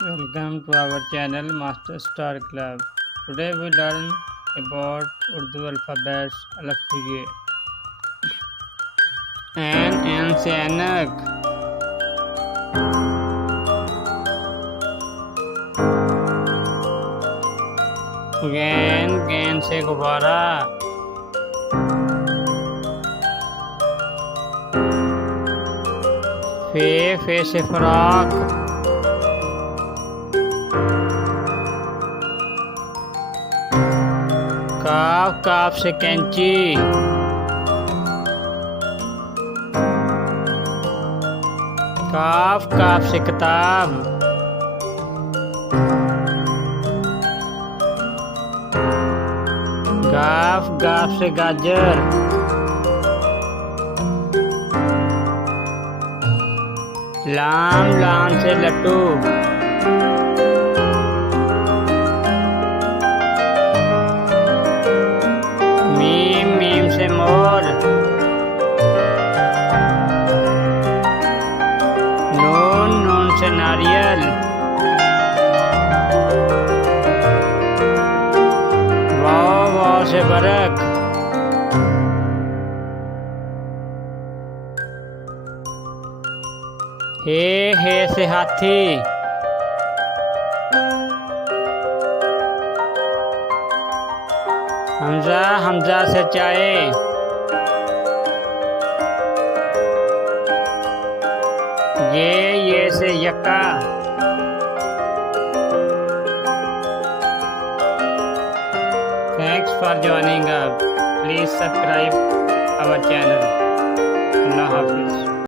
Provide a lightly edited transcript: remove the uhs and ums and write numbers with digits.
Welcome to our channel Master Star Club. Today we learn about Urdu alphabets alaf to ye. N से ऐनक, gain से गुब्बारा, फे से फराक, काफ से कैंची, काफ से किताब, गाफ से गाजर, लाम से लट्टू, मीम से मोर, नून से नारियल, वाव से बरक, हे से हाथी, हमजा से चाय, ये से यक्का। Thanks for joining us. Please subscribe our channel. Allah Hafiz.